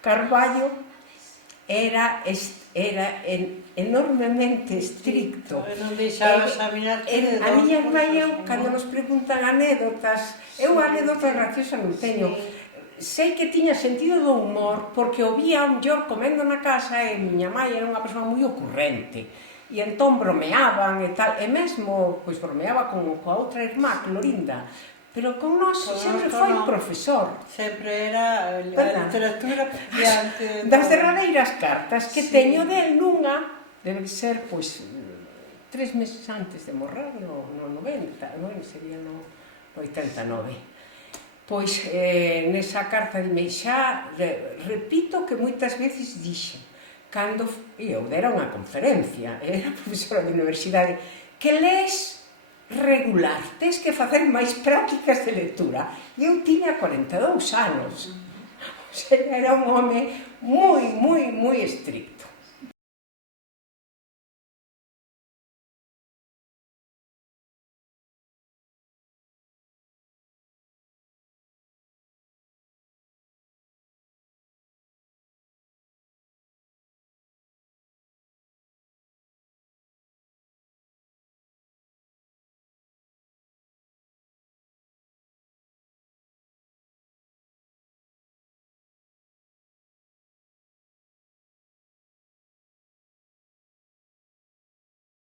Carballo era enormemente estricto. Non deixaba examinarte de A miña irmá, dos cando nos preguntan anécdotas, eu anécdotas graciosas non teño. Sei que tiña sentido do humor, porque o vía un llor comendo na casa e miña mãe era unha persoa moi ocurrente. E entón bromeaban e tal, e mesmo, pois bromeaba coa outra irmá, Clorinda, pero con nós sempre foi profesor. Sempre era a literatura diante. Das derradeiras cartas que teño del nunha, debe ser, pois, 3 meses antes de morrer, no 90, non? Sería no 89. Pois, nesa carta dime, xa, repito que moitas veces dixen, cando eu dera unha conferencia, era profesora de universidade, que lees regular, tens que facer máis prácticas de lectura. E eu tiña 42 anos, o sea, era un home moi estricto.